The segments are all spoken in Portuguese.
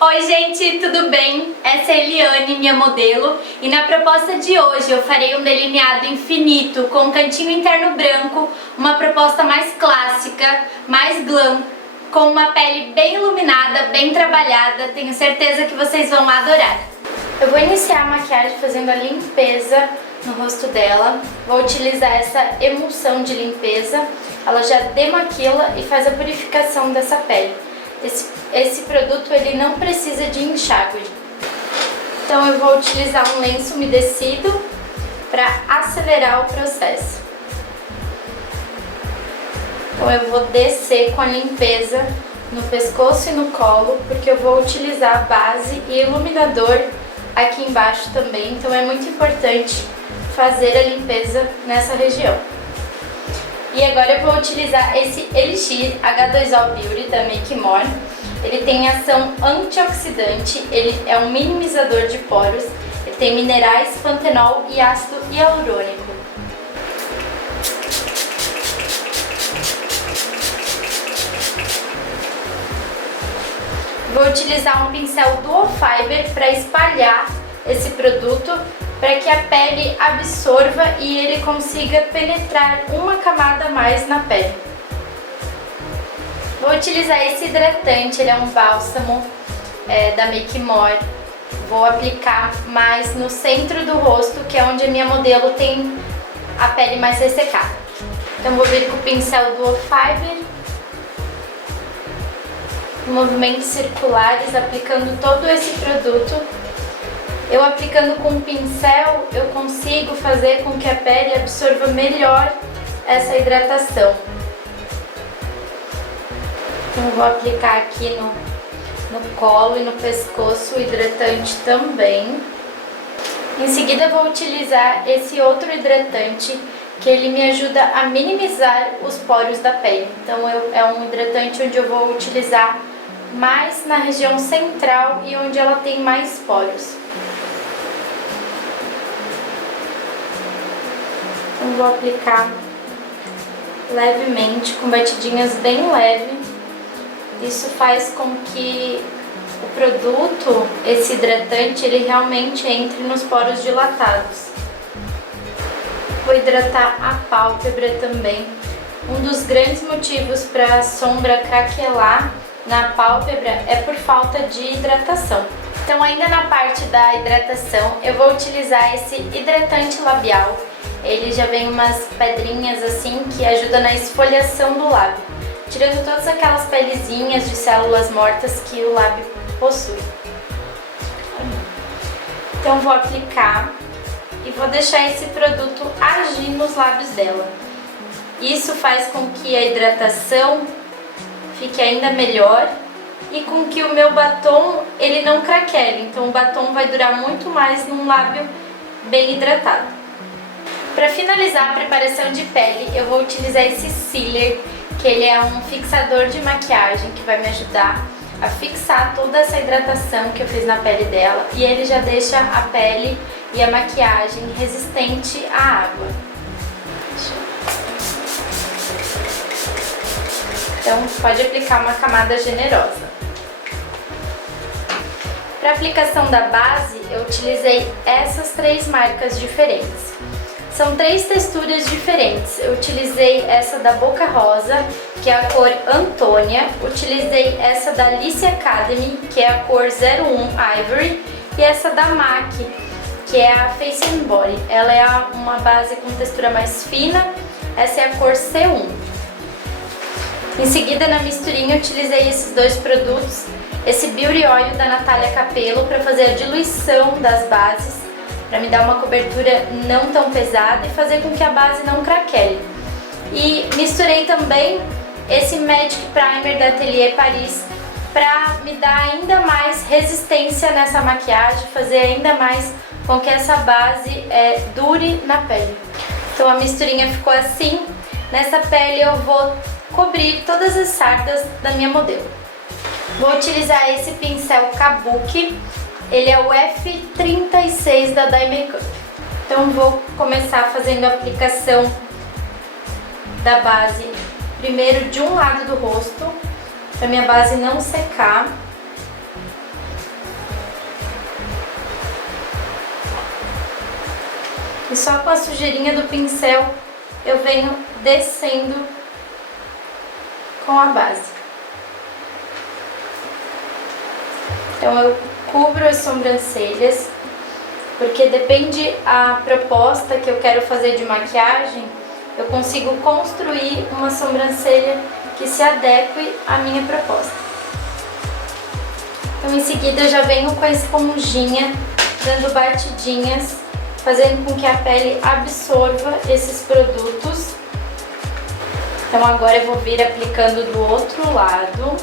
Oi gente, tudo bem? Essa é a Eliane, minha modelo, e na proposta de hoje eu farei um delineado infinito com um cantinho interno branco, uma proposta mais clássica, mais glam, com uma pele bem iluminada, bem trabalhada, tenho certeza que vocês vão adorar. Eu vou iniciar a maquiagem fazendo a limpeza no rosto dela, vou utilizar essa emulsão de limpeza, ela já demaquila e faz a purificação dessa pele. Esse produto ele não precisa de enxágue. Então eu vou utilizar um lenço umedecido para acelerar o processo. Então eu vou descer com a limpeza no pescoço e no colo, porque eu vou utilizar base e iluminador aqui embaixo também. Então é muito importante fazer a limpeza nessa região. E agora eu vou utilizar esse Elixir H2O Beauty da Make More. Ele tem ação antioxidante, ele é um minimizador de poros, ele tem minerais, pantenol e ácido hialurônico. Vou utilizar um pincel Duo Fiber para espalhar esse produto, para que a pele absorva e ele consiga penetrar uma camada a mais na pele. Vou utilizar esse hidratante, ele é um bálsamo da Make More. Vou aplicar mais no centro do rosto, que é onde a minha modelo tem a pele mais ressecada. Então vou vir com o pincel Duo Fiber, movimentos circulares, aplicando todo esse produto. Eu aplicando com o pincel, eu consigo fazer com que a pele absorva melhor essa hidratação. Então vou aplicar aqui no colo e no pescoço o hidratante também. Em seguida vou utilizar esse outro hidratante, que ele me ajuda a minimizar os poros da pele. Então é um hidratante onde eu vou utilizar mais na região central e onde ela tem mais poros. Então vou aplicar levemente, com batidinhas bem leves. Isso faz com que o produto, esse hidratante, ele realmente entre nos poros dilatados. Vou hidratar a pálpebra também. Um dos grandes motivos para a sombra craquelar na pálpebra é por falta de hidratação. Então, ainda na parte da hidratação, eu vou utilizar esse hidratante labial. Ele já vem umas pedrinhas assim que ajuda na esfoliação do lábio, tirando todas aquelas pelezinhas de células mortas que o lábio possui. Então vou aplicar e vou deixar esse produto agir nos lábios dela. Isso faz com que a hidratação fique ainda melhor e com que o meu batom ele não craquele. Então o batom vai durar muito mais num lábio bem hidratado. Para finalizar a preparação de pele, eu vou utilizar esse sealer, que ele é um fixador de maquiagem que vai me ajudar a fixar toda essa hidratação que eu fiz na pele dela, e ele já deixa a pele e a maquiagem resistente à água. Então pode aplicar uma camada generosa. Para aplicação da base, eu utilizei essas três marcas diferentes. São três texturas diferentes. Eu utilizei essa da Boca Rosa, que é a cor Antônia. Utilizei essa da Alice Academy, que é a cor 01 Ivory. E essa da MAC, que é a Face and Body. Ela é uma base com textura mais fina. Essa é a cor C1. Em seguida, na misturinha, eu utilizei esses dois produtos. Esse Beauty Oil da Natália Capello para fazer a diluição das bases, para me dar uma cobertura não tão pesada e fazer com que a base não craquele. E misturei também esse Magic Primer da Atelier Paris para me dar ainda mais resistência nessa maquiagem, fazer ainda mais com que essa base dure na pele. Então a misturinha ficou assim. Nessa pele eu vou cobrir todas as sardas da minha modelo. Vou utilizar esse pincel Kabuki. Ele é o F36 da Dye Makeup. Então vou começar fazendo a aplicação da base primeiro de um lado do rosto, para minha base não secar. E só com a sujeirinha do pincel eu venho descendo com a base. Então eu cubro as sobrancelhas, porque depende a proposta que eu quero fazer de maquiagem, eu consigo construir uma sobrancelha que se adeque à minha proposta. Então em seguida eu já venho com a esponjinha, dando batidinhas, fazendo com que a pele absorva esses produtos. Então agora eu vou vir aplicando do outro lado.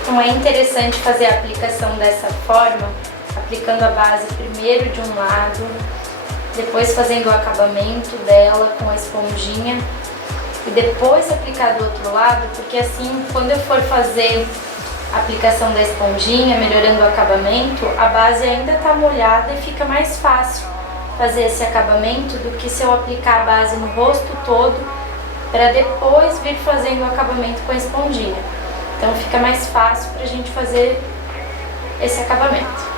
Então é interessante fazer a aplicação dessa forma, aplicando a base primeiro de um lado, depois fazendo o acabamento dela com a esponjinha e depois aplicar do outro lado, porque assim quando eu for fazer a aplicação da esponjinha, melhorando o acabamento, a base ainda está molhada e fica mais fácil fazer esse acabamento do que se eu aplicar a base no rosto todo para depois vir fazendo o acabamento com a esponjinha. Então fica mais fácil para a gente fazer esse acabamento.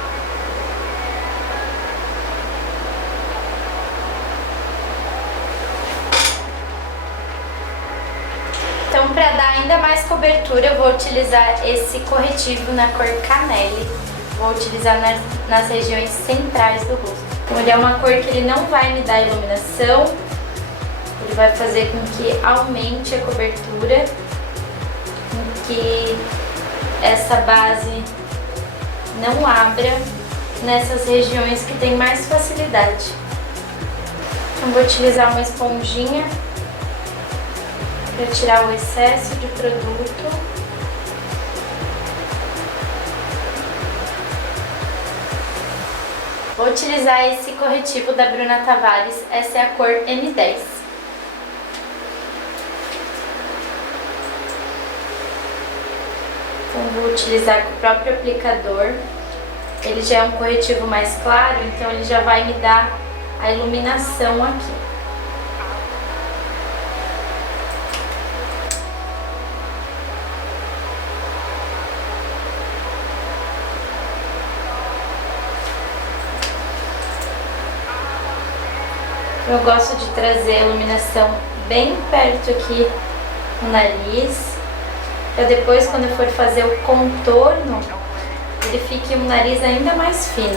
Então, para dar ainda mais cobertura, eu vou utilizar esse corretivo na cor Canelle. Vou utilizar nas regiões centrais do rosto. Então, ele é uma cor que ele não vai me dar iluminação, ele vai fazer com que aumente a cobertura, com que essa base não abra nessas regiões que tem mais facilidade. Então, vou utilizar uma esponjinha para tirar o excesso de produto. Vou utilizar esse corretivo da Bruna Tavares, essa é a cor M10. Então vou utilizar com o próprio aplicador. Ele já é um corretivo mais claro, então ele já vai me dar a iluminação aqui. Eu gosto de trazer a iluminação bem perto aqui no nariz, para depois, quando eu for fazer o contorno, ele fique um nariz ainda mais fino.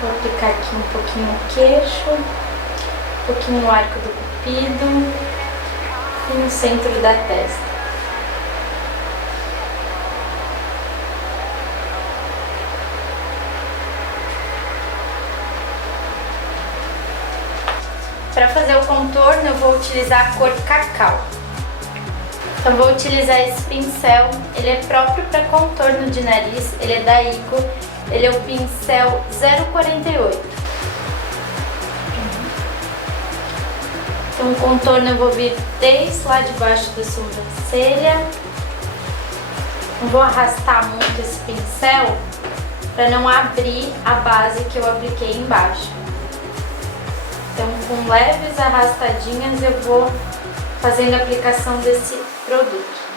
Vou aplicar aqui um pouquinho no queixo, um pouquinho no arco do cupido e no centro da testa. Para fazer o contorno eu vou utilizar a cor Cacau. Então vou utilizar esse pincel, ele é próprio para contorno de nariz, ele é da Ico, ele é o pincel 048. Então o contorno eu vou vir desde lá de baixo da sobrancelha. Não vou arrastar muito esse pincel para não abrir a base que eu apliquei embaixo. Então com leves arrastadinhas eu vou fazendo a aplicação desse produto.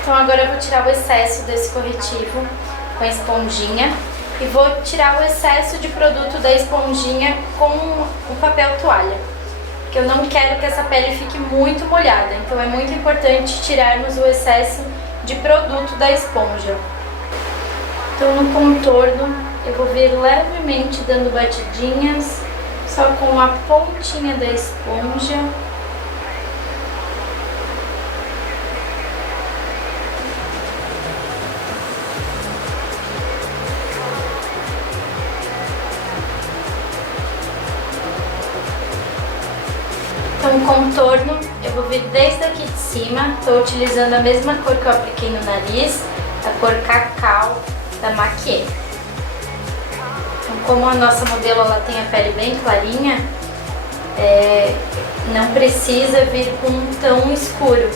Então agora eu vou tirar o excesso desse corretivo com a esponjinha e vou tirar o excesso de produto da esponjinha com o papel toalha, porque eu não quero que essa pele fique muito molhada, então é muito importante tirarmos o excesso de produto da esponja. Então no contorno eu vou vir levemente dando batidinhas, só com a pontinha da esponja. contorno, eu vou vir desde aqui de cima, estou utilizando a mesma cor que eu apliquei no nariz, a cor Cacau da Maquiê. Então, como a nossa modelo ela tem a pele bem clarinha, não precisa vir com um tão escuro.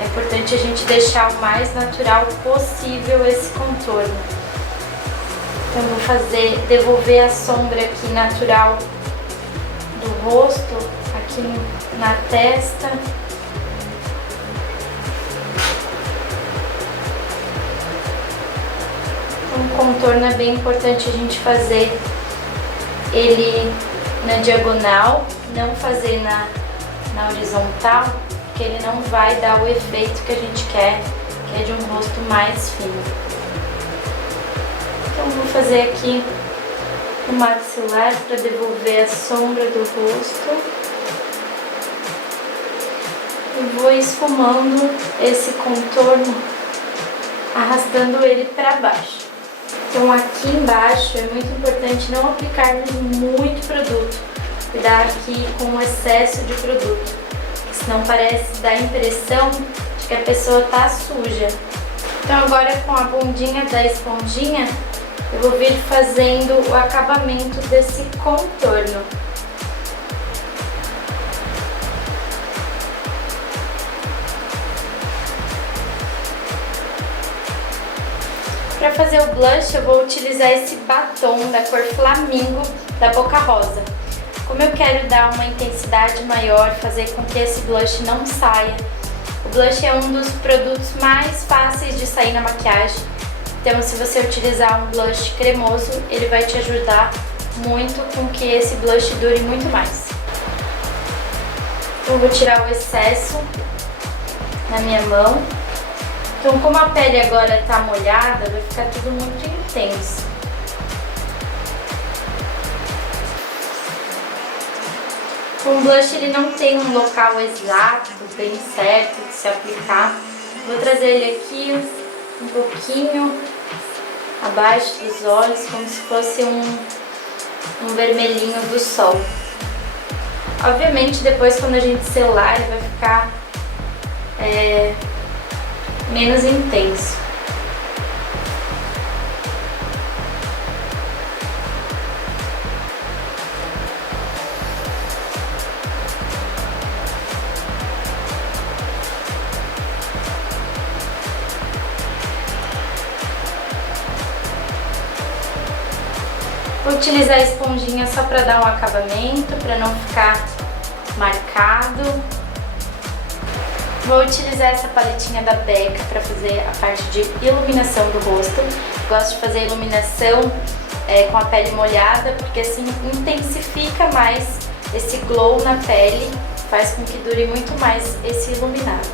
É importante a gente deixar o mais natural possível esse contorno. Então eu vou devolver a sombra aqui natural do rosto, aqui na testa. Então o contorno é bem importante a gente fazer ele na diagonal, não fazer na horizontal, porque ele não vai dar o efeito que a gente quer, que é de um rosto mais fino. Então vou fazer aqui o maxilar para devolver a sombra do rosto. E vou esfumando esse contorno, arrastando ele para baixo. Então aqui embaixo é muito importante não aplicarmos muito produto. Cuidar aqui com o excesso de produto, senão parece dar a impressão de que a pessoa tá suja. Então agora com a bundinha da esponjinha, eu vou vir fazendo o acabamento desse contorno. Para fazer o blush, eu vou utilizar esse batom da cor Flamingo da Boca Rosa. Como eu quero dar uma intensidade maior, fazer com que esse blush não saia. O blush é um dos produtos mais fáceis de sair na maquiagem. Então, se você utilizar um blush cremoso, ele vai te ajudar muito com que esse blush dure muito mais. Eu vou tirar o excesso na minha mão. Então, como a pele agora está molhada, vai ficar tudo muito intenso. O blush ele não tem um local exato, bem certo de se aplicar. Vou trazer ele aqui um pouquinho abaixo dos olhos, como se fosse um vermelhinho do sol. Obviamente depois quando a gente selar ele vai ficar menos intenso. Vou utilizar a esponjinha só para dar um acabamento, para não ficar marcado. Vou utilizar essa paletinha da Becca para fazer a parte de iluminação do rosto. Gosto de fazer iluminação com a pele molhada, porque assim intensifica mais esse glow na pele, faz com que dure muito mais esse iluminado.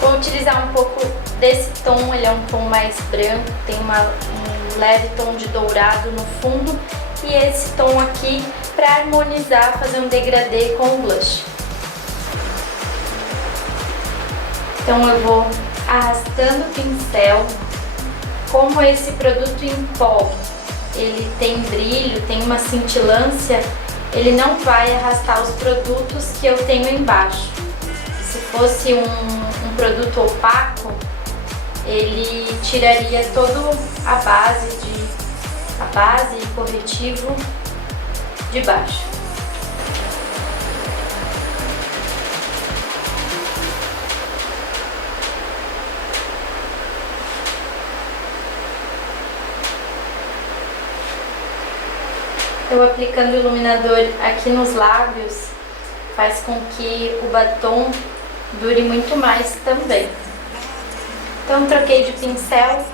Vou utilizar um pouco desse tom, ele é um tom mais branco, tem um leve tom de dourado no fundo, e esse tom aqui para harmonizar, fazer um degradê com o blush. Então eu vou arrastando o pincel. Como esse produto em pó, ele tem brilho, tem uma cintilância, ele não vai arrastar os produtos que eu tenho embaixo. Se fosse um produto opaco, ele tiraria toda a base e corretivo de baixo. Eu aplicando o iluminador aqui nos lábios faz com que o batom dure muito mais também. Então troquei de pincel.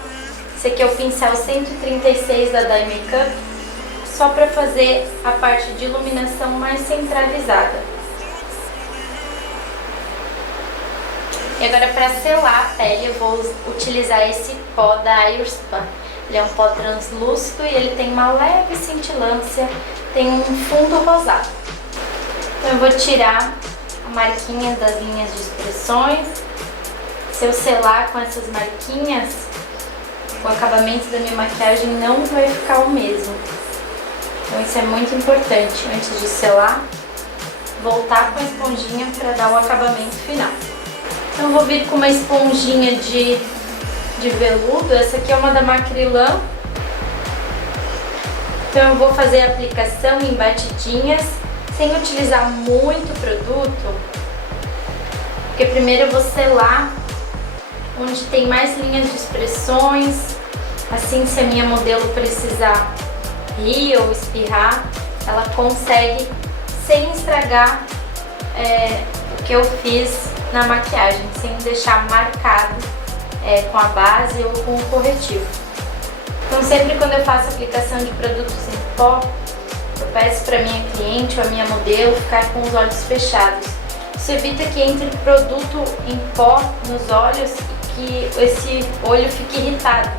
Esse aqui é o pincel 136 da Dye Makeup, só para fazer a parte de iluminação mais centralizada. E agora para selar a pele eu vou utilizar esse pó da Ayurspun. Ele é um pó translúcido e ele tem uma leve cintilância, tem um fundo rosado. Então eu vou tirar a marquinha das linhas de expressões. Se eu selar com essas marquinhas, o acabamento da minha maquiagem não vai ficar o mesmo. Então isso é muito importante. Antes de selar, voltar com a esponjinha para dar o acabamento final. Então eu vou vir com uma esponjinha de veludo, essa aqui é uma da Macrylan. Então eu vou fazer a aplicação em batidinhas, sem utilizar muito produto, porque primeiro eu vou selar onde tem mais linhas de expressões, assim se a minha modelo precisar rir ou espirrar, ela consegue sem estragar o que eu fiz na maquiagem, sem deixar marcado com a base ou com o corretivo. Então sempre quando eu faço aplicação de produtos em pó, eu peço para minha cliente ou a minha modelo ficar com os olhos fechados. Isso evita que entre produto em pó nos olhos e que esse olho fique irritado.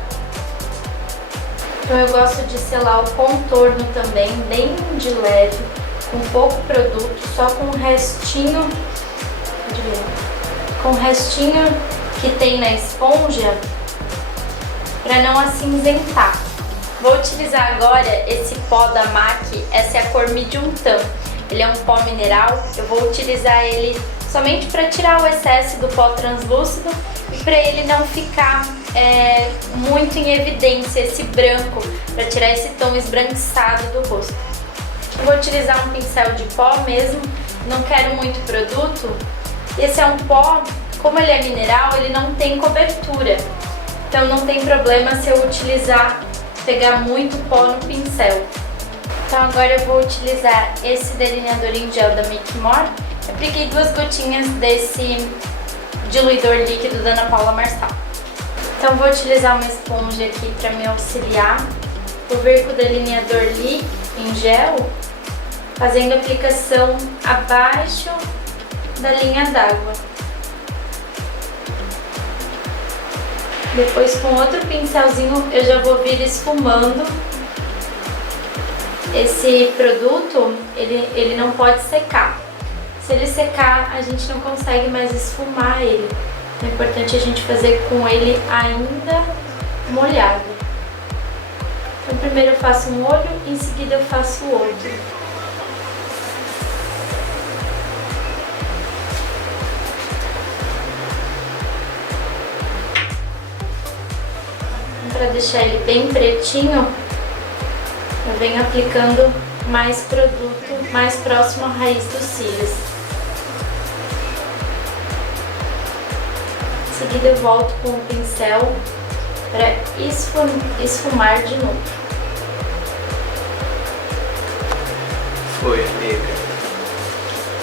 Então eu gosto de selar o contorno também, bem de leve, com pouco produto, só com um restinho, que tem na esponja, para não acinzentar. Vou utilizar agora esse pó da MAC, essa é a cor Medium Tan. Ele é um pó mineral, eu vou utilizar ele somente para tirar o excesso do pó translúcido e para ele não ficar muito em evidência, esse branco, para tirar esse tom esbranquiçado do rosto. Eu vou utilizar um pincel de pó mesmo, não quero muito produto. Esse é um pó, como ele é mineral, ele não tem cobertura, então não tem problema se eu pegar muito pó no pincel. Então agora eu vou utilizar esse delineador em gel da Mickey More. Eu apliquei 2 gotinhas desse diluidor líquido da Ana Paula Marçal. Então vou utilizar uma esponja aqui para me auxiliar. Vou vir com o delineador em gel, fazendo aplicação abaixo da linha d'água. Depois com outro pincelzinho eu já vou vir esfumando. Esse produto, ele não pode secar. Se ele secar, a gente não consegue mais esfumar ele. É importante a gente fazer com ele ainda molhado. Então primeiro eu faço um olho, em seguida eu faço o outro. Para deixar ele bem pretinho, eu venho aplicando mais produto mais próximo à raiz dos cílios. Em seguida eu volto com o pincel para esfumar de novo. Foi, amiga.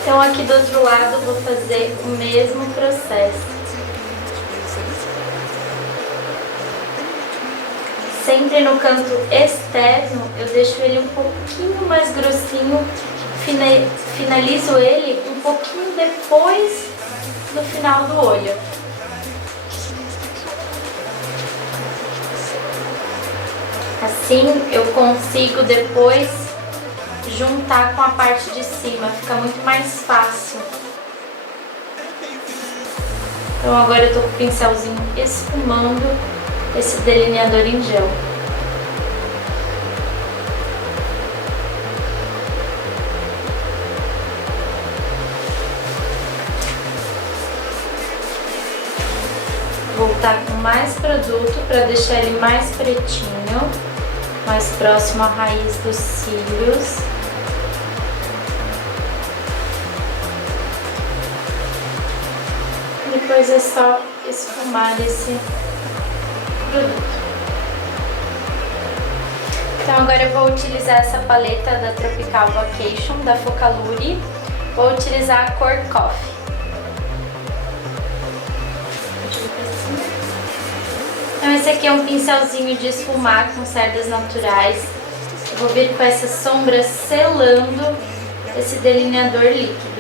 Então aqui do outro lado eu vou fazer o mesmo processo. Sempre no canto externo, eu deixo ele um pouquinho mais grossinho, finalizo ele um pouquinho depois do final do olho. Assim eu consigo depois juntar com a parte de cima, fica muito mais fácil. Então agora eu tô com o pincelzinho esfumando esse delineador em gel. Voltar com mais produto para deixar ele mais pretinho, mais próximo à raiz dos cílios. Depois é só esfumar esse produto. Então agora eu vou utilizar essa paleta da Tropical Vacation da Focalure. Vou utilizar a cor Coffee. Então esse aqui é um pincelzinho de esfumar com cerdas naturais. Eu vou vir com essa sombra selando esse delineador líquido.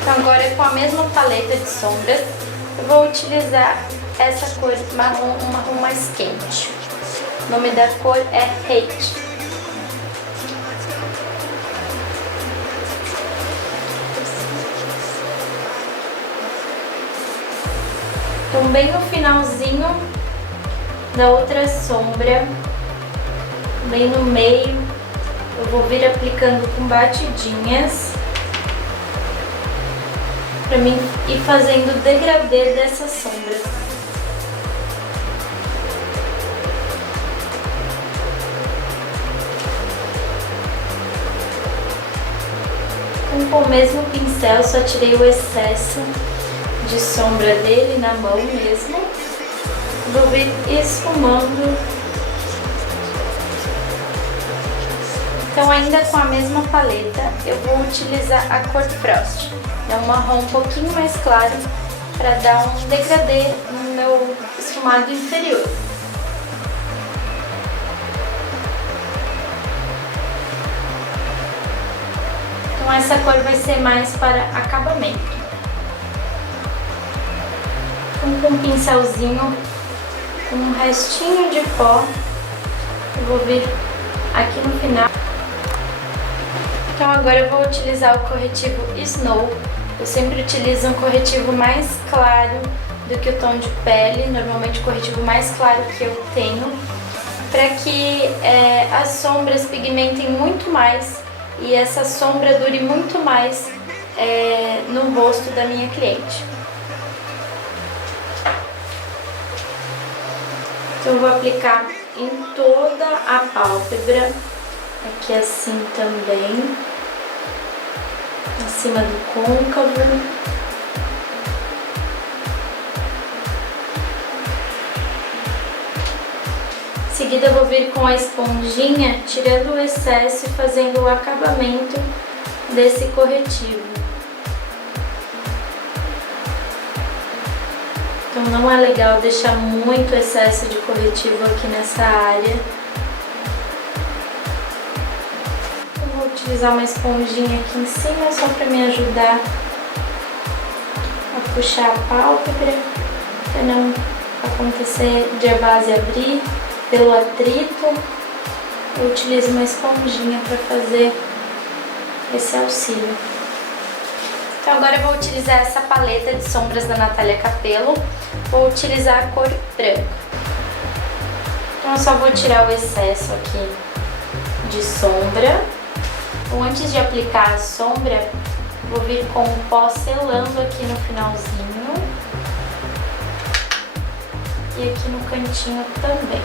Então agora com a mesma paleta de sombras, eu vou utilizar essa cor marrom, um marrom mais quente. O nome da cor é Hate. bem no finalzinho da outra sombra, bem no meio, eu vou vir aplicando com batidinhas para mim ir fazendo o degradê dessa sombra. Então, com o mesmo pincel, só tirei o excesso de sombra dele na mão mesmo. Vou vir esfumando. Então, ainda com a mesma paleta, eu vou utilizar a cor Frost. É um marrom um pouquinho mais claro para dar um degradê no meu esfumado inferior. Então, essa cor vai ser mais para acabamento. Então, com um pincelzinho, com um restinho de pó, eu vou vir aqui no final. Então agora eu vou utilizar o corretivo Snow. Eu sempre utilizo um corretivo mais claro do que o tom de pele, normalmente o corretivo mais claro que eu tenho, para que as sombras pigmentem muito mais e essa sombra dure muito mais no rosto da minha cliente. Então eu vou aplicar em toda a pálpebra, aqui assim também, acima do côncavo. Em seguida eu vou vir com a esponjinha, tirando o excesso e fazendo o acabamento desse corretivo. Então não é legal deixar muito excesso de corretivo aqui nessa área. Eu vou utilizar uma esponjinha aqui em cima só para me ajudar a puxar a pálpebra, para não acontecer de a base abrir pelo atrito. Eu utilizo uma esponjinha para fazer esse auxílio. Então agora eu vou utilizar essa paleta de sombras da Natália Capello. Vou utilizar a cor branca. Então eu só vou tirar o excesso aqui de sombra. Então, antes de aplicar a sombra, vou vir com o pó selando aqui no finalzinho. E aqui no cantinho também.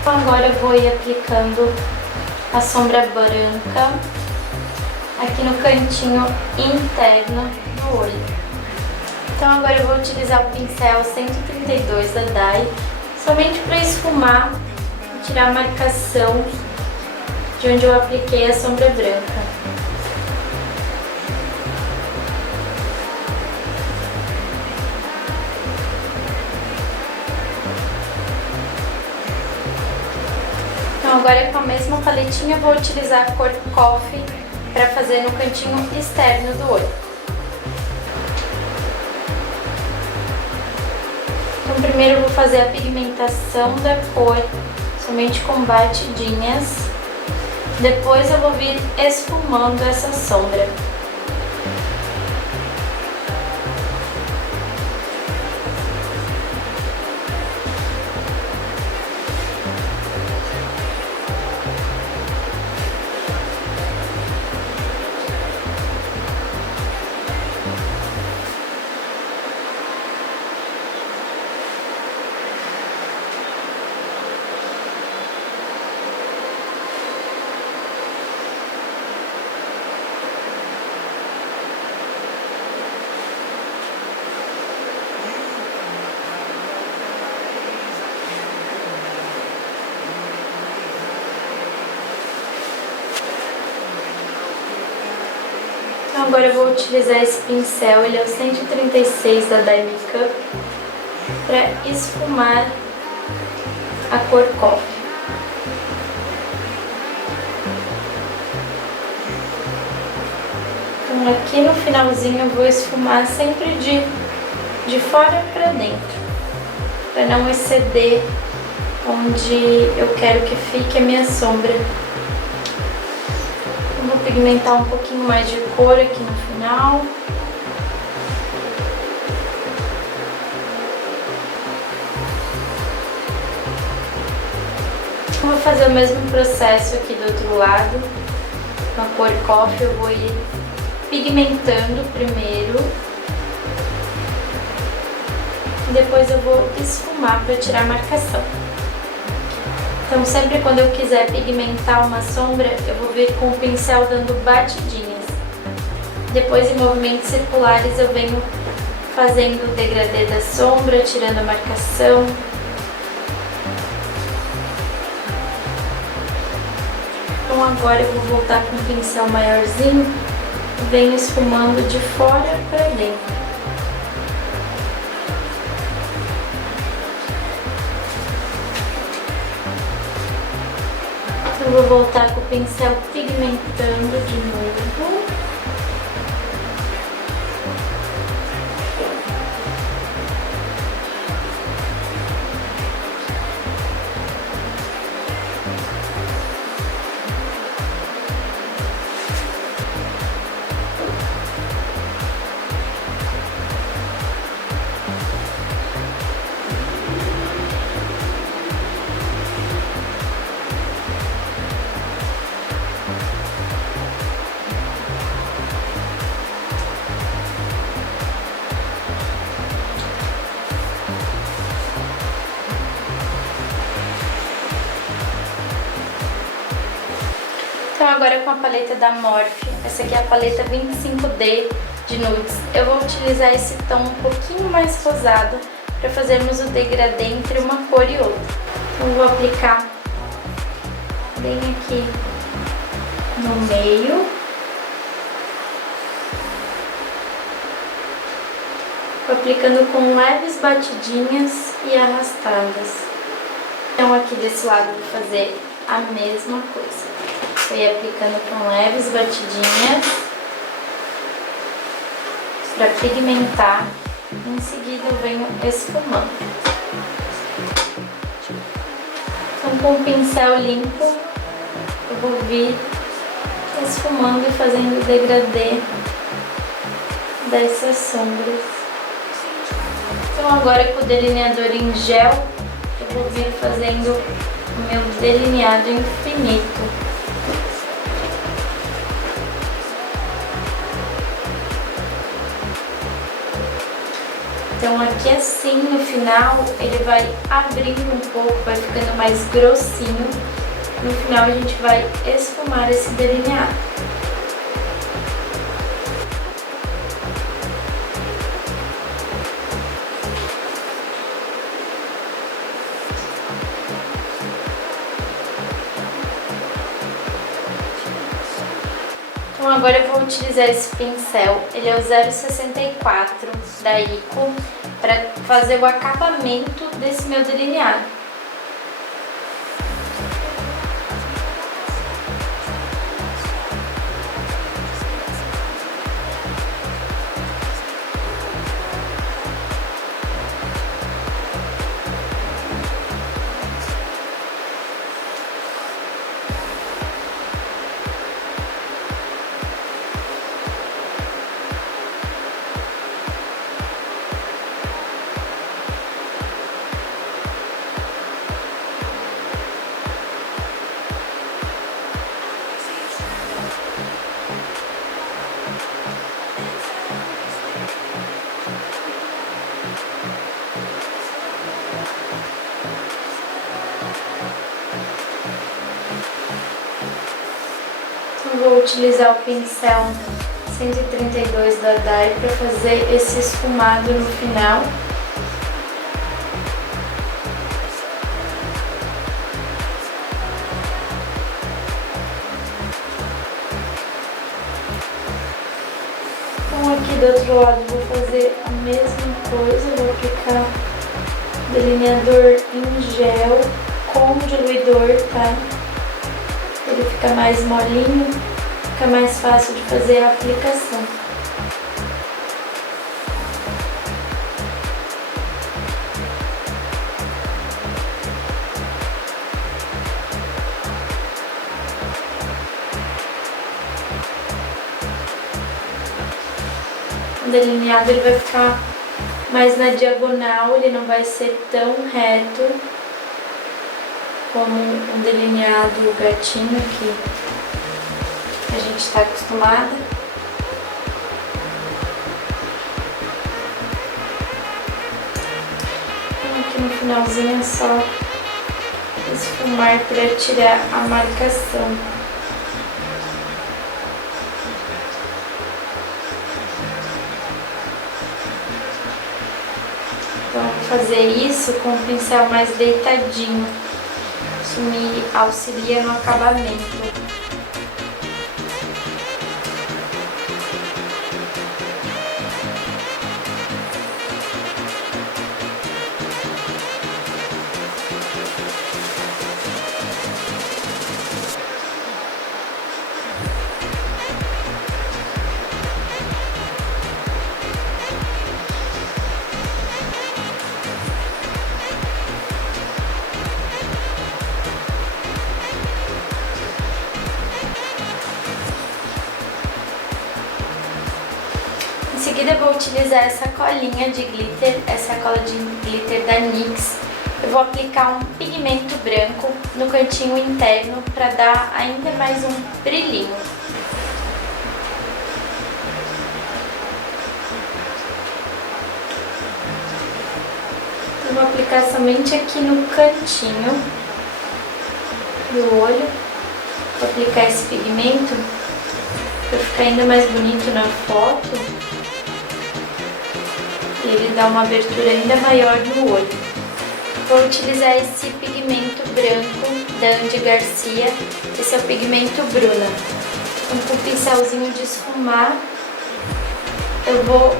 Então agora eu vou ir aplicando a sombra branca aqui no cantinho interno do olho. Então agora eu vou utilizar o pincel 132 da Dai, somente para esfumar e tirar a marcação de onde eu apliquei a sombra branca. Então agora com a mesma paletinha eu vou utilizar a cor Coffee para fazer no cantinho externo do olho. Então primeiro eu vou fazer a pigmentação da cor somente com batidinhas. Depois eu vou vir esfumando essa sombra. Então agora eu vou utilizar esse pincel, ele é o 136 da Dai Makeup, para esfumar a cor Coffee. Então aqui no finalzinho eu vou esfumar sempre de fora para dentro, para não exceder onde eu quero que fique a minha sombra. Eu vou pigmentar um pouquinho mais de cor aqui no final. Eu vou fazer o mesmo processo aqui do outro lado. Com a cor coffee eu vou ir pigmentando primeiro. Depois eu vou esfumar para tirar a marcação. Então sempre quando eu quiser pigmentar uma sombra, eu vou vir com o pincel dando batidinhas. Depois, em movimentos circulares, eu venho fazendo o degradê da sombra, tirando a marcação. Então agora eu vou voltar com um pincel maiorzinho e venho esfumando de fora para dentro. Eu vou voltar com o pincel pigmentando de novo. Então agora com a paleta da Morphe, essa aqui é a paleta 25D de nudes, eu vou utilizar esse tom um pouquinho mais rosado para fazermos o degradê entre uma cor e outra. Então eu vou aplicar bem aqui no meio. Vou aplicando com leves batidinhas e arrastadas. Então aqui desse lado vou fazer a mesma coisa. Vou ir aplicando com leves batidinhas para pigmentar. Em seguida eu venho esfumando. Então com o pincel limpo eu vou vir esfumando e fazendo o degradê dessas sombras. Então agora com o delineador em gel eu vou vir fazendo o meu delineado infinito. Então aqui assim no final ele vai abrindo um pouco, vai ficando mais grossinho. No final a gente vai esfumar esse delineado. Então agora eu vou utilizar esse pincel, ele é o 064 da Ico, para fazer o acabamento desse meu delineado. Vou utilizar o pincel 132 da Dai para fazer esse esfumado no final. Então aqui do outro lado vou fazer a mesma coisa, vou aplicar delineador em gel com diluidor, tá? Ele fica mais molinho, fica mais fácil de fazer a aplicação. delineado ele vai ficar mais na diagonal, ele não vai ser tão reto como um delineado gatinho que a gente está acostumada. Então aqui no finalzinho é só esfumar para tirar a marcação. Então vou fazer isso com o pincel mais deitadinho. Isso me auxilia no acabamento. Em seguida eu vou utilizar essa colinha de glitter, essa é a cola de glitter da NYX. Eu vou aplicar um pigmento branco no cantinho interno para dar ainda mais um brilhinho. Eu vou aplicar somente aqui no cantinho do olho. Vou aplicar esse pigmento para ficar ainda mais bonito na foto. E ele dá uma abertura ainda maior no olho. Vou utilizar esse pigmento branco da Andy Garcia. Esse é o pigmento Bruna. Então, com o pincelzinho de esfumar, eu vou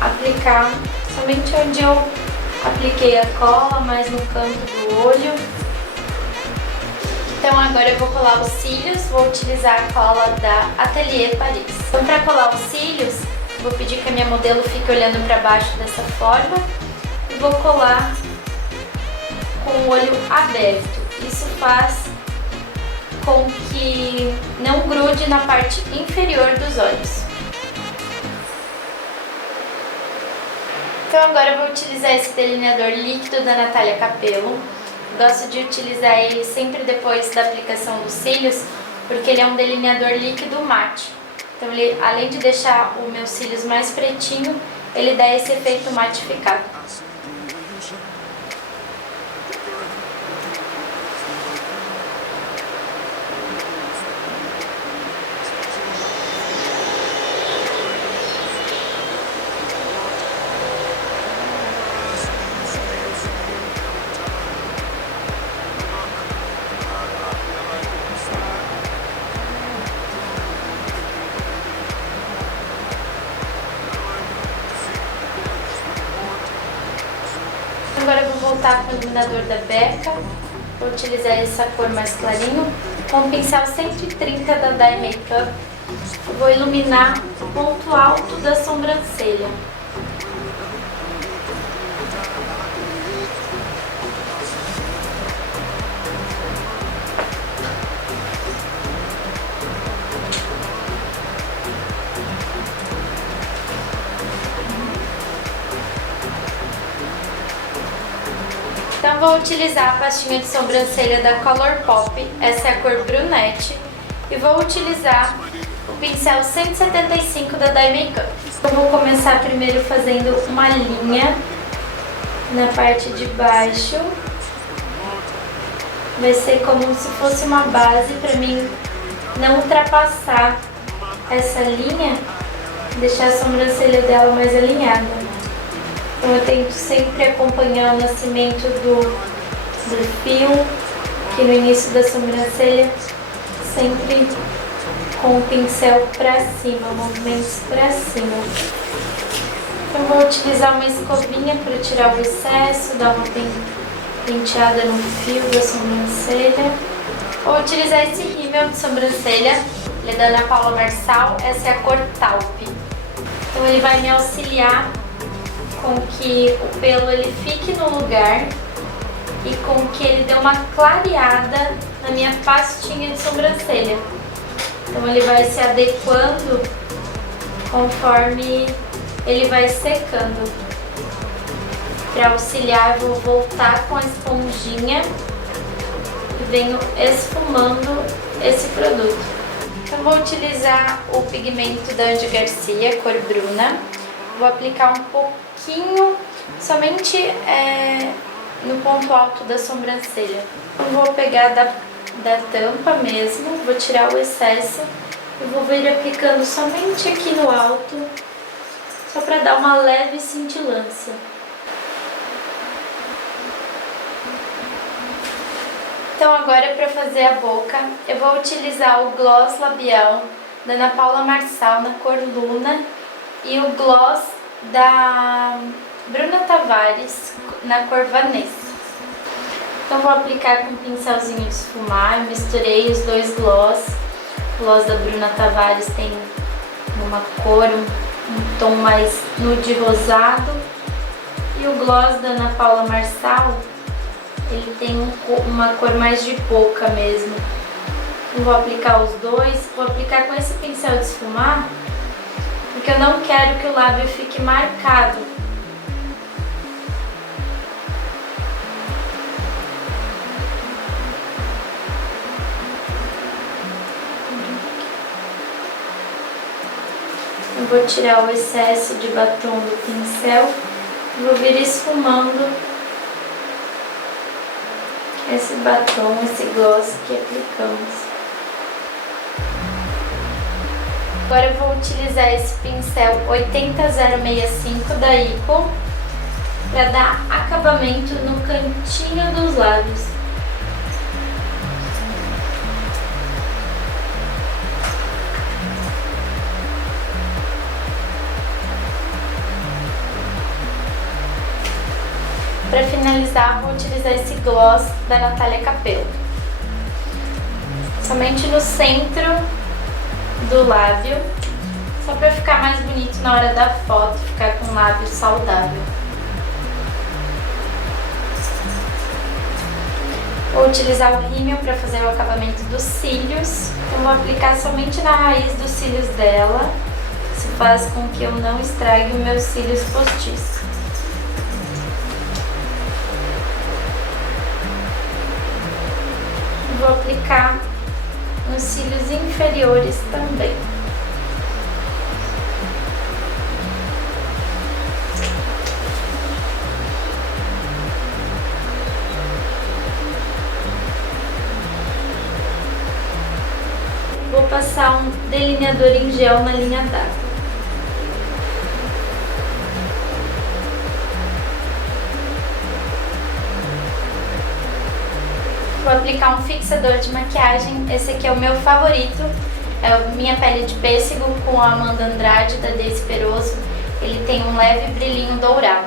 aplicar somente onde eu apliquei a cola, mais no canto do olho. Então agora eu vou colar os cílios, vou utilizar a cola da Atelier Paris. Então para colar os cílios, vou pedir que a minha modelo fique olhando para baixo dessa forma e vou colar com o olho aberto. Isso faz com que não grude na parte inferior dos olhos. Então agora eu vou utilizar esse delineador líquido da Natália Capello. Gosto de utilizar ele sempre depois da aplicação dos cílios, porque ele é um delineador líquido mate. Então ele, além de deixar os meus cílios mais pretinho, ele dá esse efeito matificado. Agora eu vou voltar para o iluminador da Becca. Vou utilizar essa cor mais clarinho. Com o pincel 130 da Dye Makeup, eu vou iluminar o ponto alto da sobrancelha. Então vou utilizar a pastinha de sobrancelha da Colourpop, essa é a cor brunette, e vou utilizar o pincel 175 da Dye Makeup. Eu vou começar primeiro fazendo uma linha na parte de baixo. Vai ser como se fosse uma base para mim não ultrapassar essa linha, deixar a sobrancelha dela mais alinhada. Então eu tento sempre acompanhar o nascimento do fio, aqui no início da sobrancelha, sempre com o pincel pra cima, movimentos pra cima. Então eu vou utilizar uma escovinha para tirar o excesso, dar uma penteada no fio da sobrancelha. Vou utilizar esse rímel de sobrancelha, ele é da Ana Paula Marçal, essa é a cor taupe. Então ele vai me auxiliar com que o pelo ele fique no lugar e com que ele dê uma clareada na minha pastinha de sobrancelha. Então ele vai se adequando conforme ele vai secando. Para auxiliar, eu vou voltar com a esponjinha e venho esfumando esse produto. Eu vou utilizar o pigmento da Andy Garcia, cor Bruna. Vou aplicar um pouquinho, somente no ponto alto da sobrancelha. Eu vou pegar da tampa mesmo, vou tirar o excesso e vou vir aplicando somente aqui no alto, só para dar uma leve cintilância. Então agora, para fazer a boca, eu vou utilizar o gloss labial da Ana Paula Marçal na cor Luna e o gloss da Bruna Tavares na cor Vanessa. Então vou aplicar com um pincelzinho de esfumar, eu misturei os dois gloss. O gloss da Bruna Tavares tem uma cor, um tom mais nude rosado, e o gloss da Ana Paula Marçal, ele tem uma cor mais de boca mesmo. Eu vou aplicar os dois, vou aplicar com esse pincel de esfumar, porque eu não quero que o lábio fique marcado. Eu vou tirar o excesso de batom do pincel e vou vir esfumando esse batom, esse gloss que aplicamos. Agora eu vou utilizar esse pincel 80065 da Ico para dar acabamento no cantinho dos lábios. Para finalizar, vou utilizar esse gloss da Natália Capello, somente no centro do lábio, só para ficar mais bonito na hora da foto, ficar com o lábio saudável. Vou utilizar o rímel para fazer o acabamento dos cílios. Eu vou aplicar somente na raiz dos cílios dela, isso faz com que eu não estrague os meus cílios postiços. Vou aplicar nos cílios inferiores também. Vou passar um delineador em gel na linha d'água. Vou aplicar um fixador de maquiagem, esse aqui é o meu favorito, é a Minha Pele de Pêssego com a Amanda Andrade da Daisy Peroso. Ele tem um leve brilhinho dourado.